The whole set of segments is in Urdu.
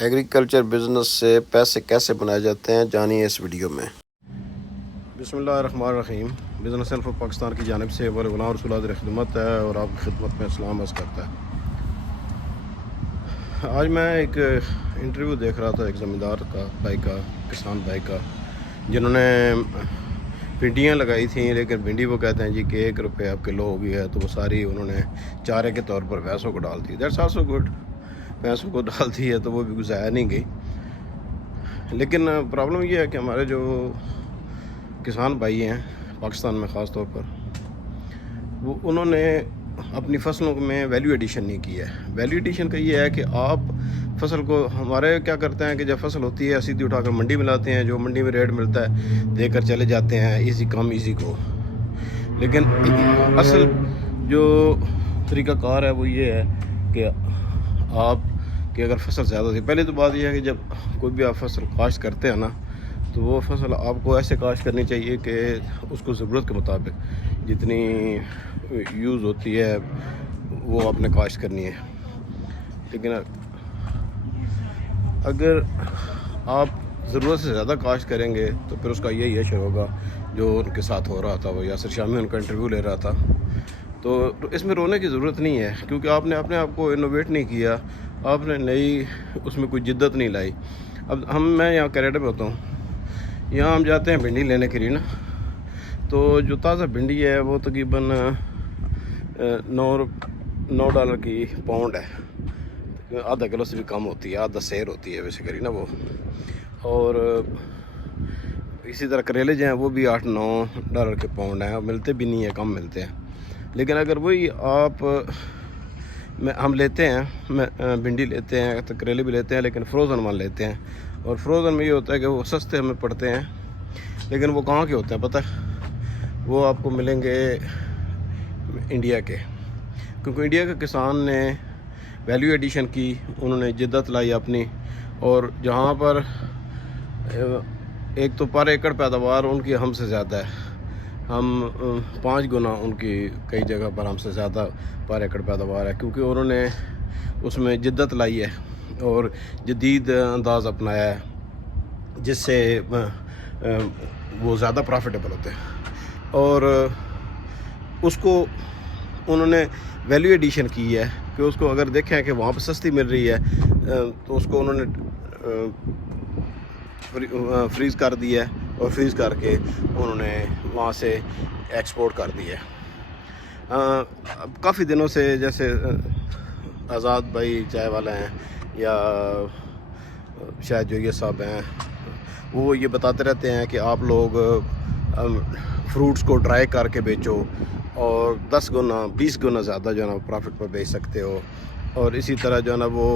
ایگریکلچر بزنس سے پیسے کیسے بنائے جاتے ہیں، جانیے اس ویڈیو میں۔ بسم اللہ الرحمن الرحیم۔ بزنس انفو پاکستان کی جانب سے غلام رسول حاضر خدمت ہے اور آپ کی خدمت میں سلام عرض کرتا ہے۔ آج میں ایک انٹرویو دیکھ رہا تھا ایک زمیندار کا کسان بھائی کا، جنہوں نے بھنڈیاں لگائی تھیں، لیکن بھنڈی وہ کہتے ہیں جی کہ 1 روپے اب کلو ہو گئی ہے، تو وہ ساری انہوں نے چارے کے طور پر بھینسوں کو ڈال دی۔ دیٹس آلسو گڈ، بھینسوں کو ڈال دی ہے تو وہ بھی ضائع نہیں گئی۔ لیکن پرابلم یہ ہے کہ ہمارے جو کسان بھائی ہیں پاکستان میں خاص طور پر، انہوں نے اپنی فصلوں میں ویلیو ایڈیشن نہیں کی ہے۔ ویلیو ایڈیشن کا یہ ہے کہ آپ فصل کو، ہمارے کیا کرتے ہیں کہ جب فصل ہوتی ہے سیدھی اٹھا کر منڈی میں لاتے ہیں، جو منڈی میں ریٹ ملتا ہے دے کر چلے جاتے ہیں، ایزی کو۔ لیکن اصل جو طریقہ کار ہے وہ یہ ہے کہ آپ کہ اگر فصل زیادہ ہوتی ہے، پہلے تو بات یہ ہے کہ جب کوئی بھی آپ فصل کاشت کرتے ہیں نا، تو وہ فصل آپ کو ایسے کاشت کرنی چاہیے کہ اس کو ضرورت کے مطابق جتنی یوز ہوتی ہے وہ آپ نے کاشت کرنی ہے۔ لیکن اگر آپ ضرورت سے زیادہ کاشت کریں گے تو پھر اس کا یہی اشر ہوگا جو ان کے ساتھ ہو رہا تھا۔ وہ یاسر شامی ان کا انٹرویو لے رہا تھا، تو اس میں رونے کی ضرورت نہیں ہے، کیونکہ آپ نے اپنے آپ کو انوویٹ نہیں کیا، آپ نے نئی اس میں کوئی جدت نہیں لائی۔ اب میں یہاں کینیڈا میں ہوتا ہوں، یہاں ہم جاتے ہیں بھنڈی لینے کے لیے نا، تو جو تازہ بھنڈی ہے وہ تقریباً $9 کی پاؤنڈ ہے، آدھا کلو سے بھی کم ہوتی ہے، آدھا سیر ہوتی ہے بیسیکلی نا وہ۔ اور اسی طرح کریلے جو ہیں وہ بھی $8-9 کے پاؤنڈ ہیں، ملتے بھی نہیں ہیں، کم ملتے ہیں۔ لیکن اگر وہی ہم لیتے ہیں، بھنڈی لیتے ہیں تو کریلے بھی لیتے ہیں، لیکن فروزن مال لیتے ہیں، اور فروزن میں یہ ہوتا ہے کہ وہ سستے ہمیں پڑتے ہیں، لیکن وہ کہاں کے ہوتے ہیں پتہ ہے؟ وہ آپ کو ملیں گے انڈیا کے، کیونکہ انڈیا کے کسان نے ویلیو ایڈیشن کی، انہوں نے جدت لائی اپنی، اور جہاں پر ایک تو پر ایکڑ پیداوار ان کی ہم سے زیادہ ہے، ہم 5 گنا ان کی کئی جگہ پر ہم سے زیادہ پر ایکڑ پیداوار ہے، کیونکہ انہوں نے اس میں جدت لائی ہے اور جدید انداز اپنایا ہے، جس سے وہ زیادہ پروفیٹیبل ہوتے ہیں۔ اور اس کو انہوں نے ویلیو ایڈیشن کی ہے کہ اس کو اگر دیکھیں کہ وہاں پہ سستی مل رہی ہے تو اس کو انہوں نے فریز کر دیا ہے، اور فریز کر کے انہوں نے وہاں سے ایکسپورٹ کر دی ہے۔ کافی دنوں سے جیسے آزاد بھائی چائے والا ہیں، یا شاید جو یہ صاحب ہیں، وہ یہ بتاتے رہتے ہیں کہ آپ لوگ فروٹس کو ڈرائی کر کے بیچو اور 10 گنا 20 گنا زیادہ جو ہے نا پروفٹ پر بیچ سکتے ہو، اور اسی طرح جو ہے نا وہ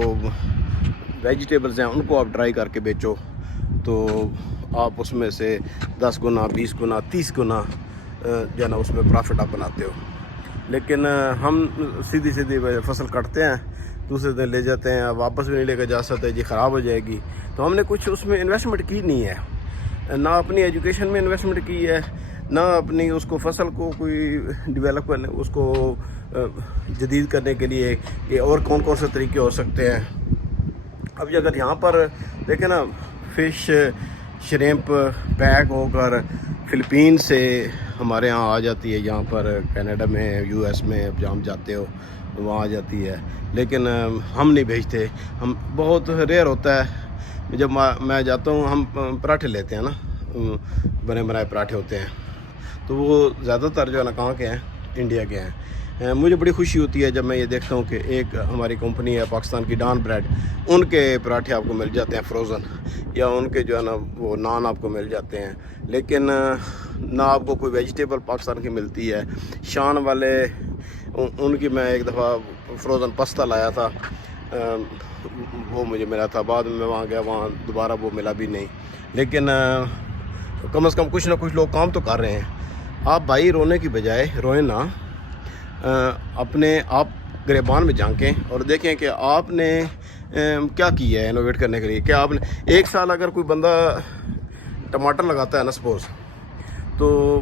ویجیٹیبلز ہیں ان کو آپ ڈرائی کر کے بیچو تو آپ اس میں سے 10 گنا 20 گنا 30 گنا جو ہے نا اس میں پروفٹ آپ بناتے ہو۔ لیکن ہم سیدھی فصل کٹتے ہیں، دوسرے دن لے جاتے ہیں، واپس بھی نہیں لے کے جا سکتے، جی خراب ہو جائے گی۔ تو ہم نے کچھ اس میں انویسٹمنٹ کی نہیں ہے، نہ اپنی ایجوکیشن میں انویسٹمنٹ کی ہے، نہ اپنی اس کو فصل کو کوئی ڈیولپ کرنے، اس کو جدید کرنے کے لیے کہ اور کون سے طریقے ہو سکتے ہیں۔ اب اگر یہاں پر دیکھیں نا، فش شریمپ پیک ہو کر فلپین سے ہمارے ہاں آ جاتی ہے، یہاں پر کینیڈا میں، US میں جہاں ہم جاتے ہو وہاں آ جاتی ہے، لیکن ہم نہیں بھیجتے۔ ہم بہت ریئر ہوتا ہے، جب میں جاتا ہوں ہم پراٹھے لیتے ہیں نا، بنے بنائے پراٹھے ہوتے ہیں، تو وہ زیادہ تر جو ہے نا کہاں کے ہیں، انڈیا کے ہیں۔ مجھے بڑی خوشی ہوتی ہے جب میں یہ دیکھتا ہوں کہ ایک ہماری کمپنی ہے پاکستان کی ڈان بریڈ، ان کے پراٹھے آپ کو مل جاتے ہیں فروزن، یا ان کے جو ہے نا وہ نان آپ کو مل جاتے ہیں، لیکن نہ آپ کو کوئی ویجیٹیبل پاکستان کی ملتی ہے۔ شان والے ان کی میں ایک دفعہ فروزن پستہ لایا تھا، وہ مجھے ملا تھا، بعد میں وہاں گیا، وہاں دوبارہ وہ ملا بھی نہیں۔ لیکن کم از کم کچھ نہ کچھ لوگ کام تو کر رہے ہیں۔ آپ بھائی رونے کی بجائے روئیں نہ، اپنے آپ گریبان میں جھانکیں اور دیکھیں کہ آپ نے کیا کیا ہے انوویٹ کرنے کے لیے۔ کیا آپ نے ایک سال اگر کوئی بندہ ٹماٹر لگاتا ہے نا سپوز، تو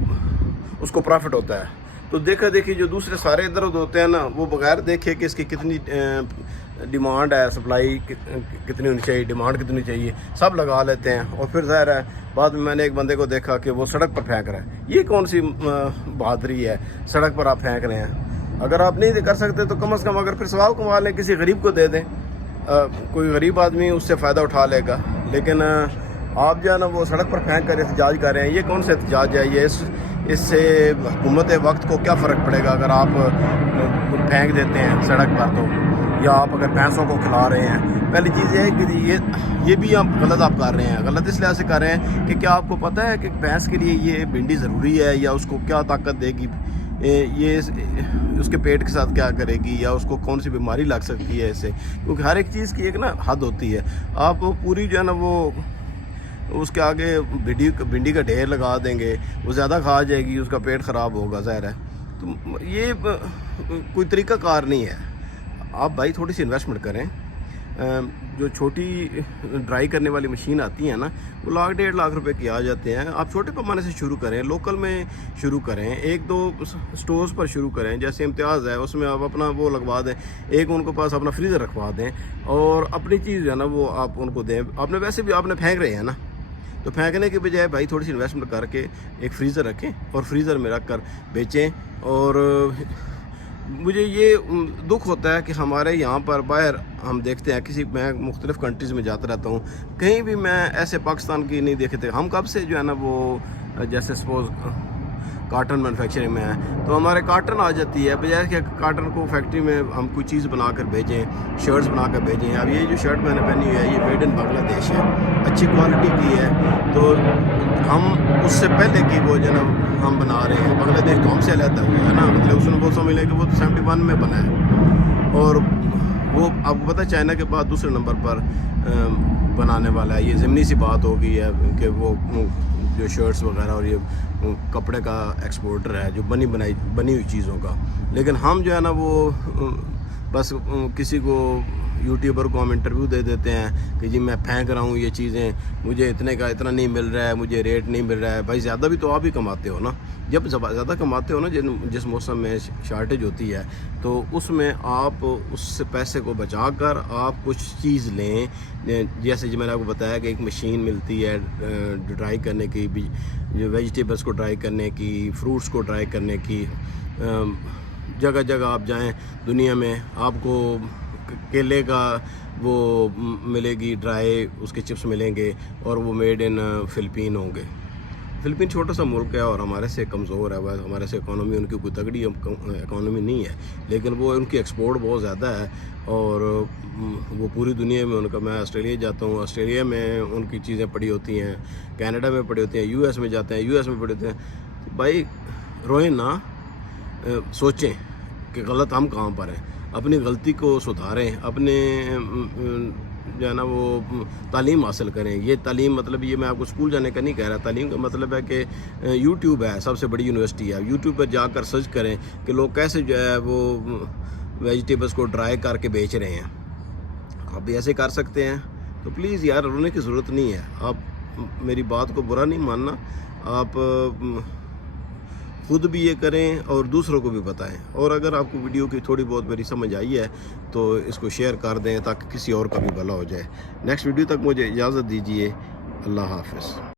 اس کو پروفٹ ہوتا ہے، تو دیکھا دیکھی جو دوسرے سارے ادھر ادھر ہوتے ہیں نا، وہ بغیر دیکھے کہ اس کی کتنی ڈیمانڈ ہے, سپلائی کتنی ہونی چاہیے, ڈیمانڈ کتنی چاہیے, سب لگا لیتے ہیں. اور پھر ظاہر ہے بعد میں نے ایک بندے کو دیکھا کہ وہ سڑک پر پھینک رہا ہے. یہ کون سی بہادری ہے, سڑک پر آپ پھینک رہے ہیں؟ اگر آپ نہیں کر سکتے تو کم از کم اگر پھر ثواب کما لیں, کسی غریب کو دے دیں, کوئی غریب آدمی اس سے فائدہ اٹھا لے گا. لیکن آپ جو ہے نا وہ سڑک پر پھینک کر احتجاج کر رہے ہیں. یہ کون سا احتجاج ہے؟ یہ اس سے حکومت وقت کو کیا فرق پڑے گا اگر آپ پھینک دیتے ہیں سڑک پر تو, یا آپ اگر بھینسوں کو کھلا رہے ہیں. پہلی چیز یہ ہے کہ یہ بھی آپ غلط کر رہے ہیں. غلط اس لحاظ سے کر رہے ہیں کہ کیا آپ کو پتہ ہے کہ بھینس کے لیے یہ بھنڈی ضروری ہے, یا اس کو کیا طاقت دے گی, یہ اس کے پیٹ کے ساتھ کیا کرے گی, یا اس کو کون سی بیماری لگ سکتی ہے اس سے. کیونکہ ہر ایک چیز کی ایک نا حد ہوتی ہے. آپ پوری جو ہے نا وہ اس کے آگے بھنڈی کا ڈھیر لگا دیں گے, وہ زیادہ کھا جائے گی, اس کا پیٹ خراب ہوگا ظاہر ہے. تو یہ کوئی طریقہ کار نہیں ہے. آپ بھائی تھوڑی سی انویسٹمنٹ کریں. جو چھوٹی ڈرائی کرنے والی مشین آتی ہیں نا, وہ 1,00,000-1.5 لاکھ کی آ جاتے ہیں. آپ چھوٹے پیمانے سے شروع کریں, لوکل میں شروع کریں, 1-2 سٹورز پر شروع کریں. جیسے امتیاز ہے, اس میں آپ اپنا وہ لگوا دیں, ایک ان کے پاس اپنا فریزر رکھوا دیں, اور اپنی چیز جو ہے نا وہ آپ ان کو دیں. آپ نے ویسے بھی آپ نے پھینک رہے ہیں نا, تو پھینکنے کے بجائے بھائی تھوڑی سی انویسٹمنٹ کر کے ایک فریزر رکھیں اور فریزر میں رکھ کر بیچیں. اور مجھے یہ دکھ ہوتا ہے کہ ہمارے یہاں پر باہر ہم دیکھتے ہیں, میں مختلف کنٹریز میں جاتا رہتا ہوں, کہیں بھی میں ایسے پاکستان کی نہیں دیکھتے. ہم کب سے جو ہے نا وہ جیسے سپوز کاٹن مینوفیکچرنگ میں ہے, تو ہمارے کاٹن آ جاتی ہے, بجائے کہ کاٹن کو فیکٹری میں ہم کوئی چیز بنا کر بھیجیں, شرٹس بنا کر بھیجیں. اب یہ جو شرٹ میں نے پہنی ہوئی ہے یہ میڈ ان بنگلہ دیش ہے, اچھی کوالٹی کی ہے, تو ہم اس سے پہلے کی وہ جو ہے نا ہم بنا رہے ہیں. بنگلہ دیش تو ہم سے علیحدہ ہوا ہے نا, مطلب اس میں وہ سمجھ لیں کہ وہ 71 میں بنا ہے, اور وہ آپ کو پتہ ہے چائنا کے بعد دوسرے نمبر پر بنانے والا ہے. یہ ضمنی سی بات ہو گئی ہے کہ وہ جو شرٹس وغیرہ اور یہ کپڑے کا ایکسپورٹر ہے, جو بنی ہوئی چیزوں کا. لیکن ہم جو ہے نا وہ بس کسی کو یوٹیوبر کو ہم انٹرویو دے دیتے ہیں کہ جی میں پھینک رہا ہوں یہ چیزیں, مجھے اتنا نہیں مل رہا ہے, مجھے ریٹ نہیں مل رہا ہے. بھائی زیادہ بھی تو آپ ہی کماتے ہو نا. جب زیادہ کماتے ہو نا, جس موسم میں شارٹیج ہوتی ہے, تو اس میں آپ اس پیسے کو بچا کر آپ کچھ چیز لیں. جیسے جو میں نے آپ کو بتایا کہ ایک مشین ملتی ہے ڈرائی کرنے کی, جو ویجیٹیبلس کو ڈرائی کرنے کی, فروٹس کو ڈرائی کرنے کی. جگہ جگہ آپ جائیں دنیا میں, آپ کو کیلے کا وہ ملے گی ڈرائی, اس کے چپس ملیں گے, اور وہ میڈ ان فلپین ہوں گے. فلپین چھوٹا سا ملک ہے اور ہمارے سے کمزور ہے, ہمارے سے اکانومی ان کی کوئی تگڑی اکانومی نہیں ہے, لیکن وہ ان کی ایکسپورٹ بہت زیادہ ہے. اور وہ پوری دنیا میں ان کا, میں آسٹریلیا جاتا ہوں, آسٹریلیا میں ان کی چیزیں پڑی ہوتی ہیں, کینیڈا میں پڑی ہوتی ہیں, یو ایس میں جاتے ہیں, یو ایس میں پڑی ہوتے ہیں. بھائی روئیں نہ, سوچیں کہ غلط ہم کہاں پر ہیں, اپنی غلطی کو سدھاریں, اپنے جو ہے نا وہ تعلیم حاصل کریں. یہ تعلیم مطلب یہ میں آپ کو اسکول جانے کا نہیں کہہ رہا, تعلیم کا مطلب ہے کہ یوٹیوب ہے سب سے بڑی یونیورسٹی ہے. یوٹیوب پر جا کر سرچ کریں کہ لوگ کیسے جو ہے وہ ویجیٹیبلس کو ڈرائی کر کے بیچ رہے ہیں. آپ بھی ایسے کر سکتے ہیں. تو پلیز یار رونے کی ضرورت نہیں ہے. آپ میری بات کو برا نہیں ماننا, آپ خود بھی یہ کریں اور دوسروں کو بھی بتائیں. اور اگر آپ کو ویڈیو کی تھوڑی بہت میری سمجھ آئی ہے تو اس کو شیئر کر دیں تاکہ کسی اور کا بھی بھلا ہو جائے. نیکسٹ ویڈیو تک مجھے اجازت دیجیے. اللہ حافظ.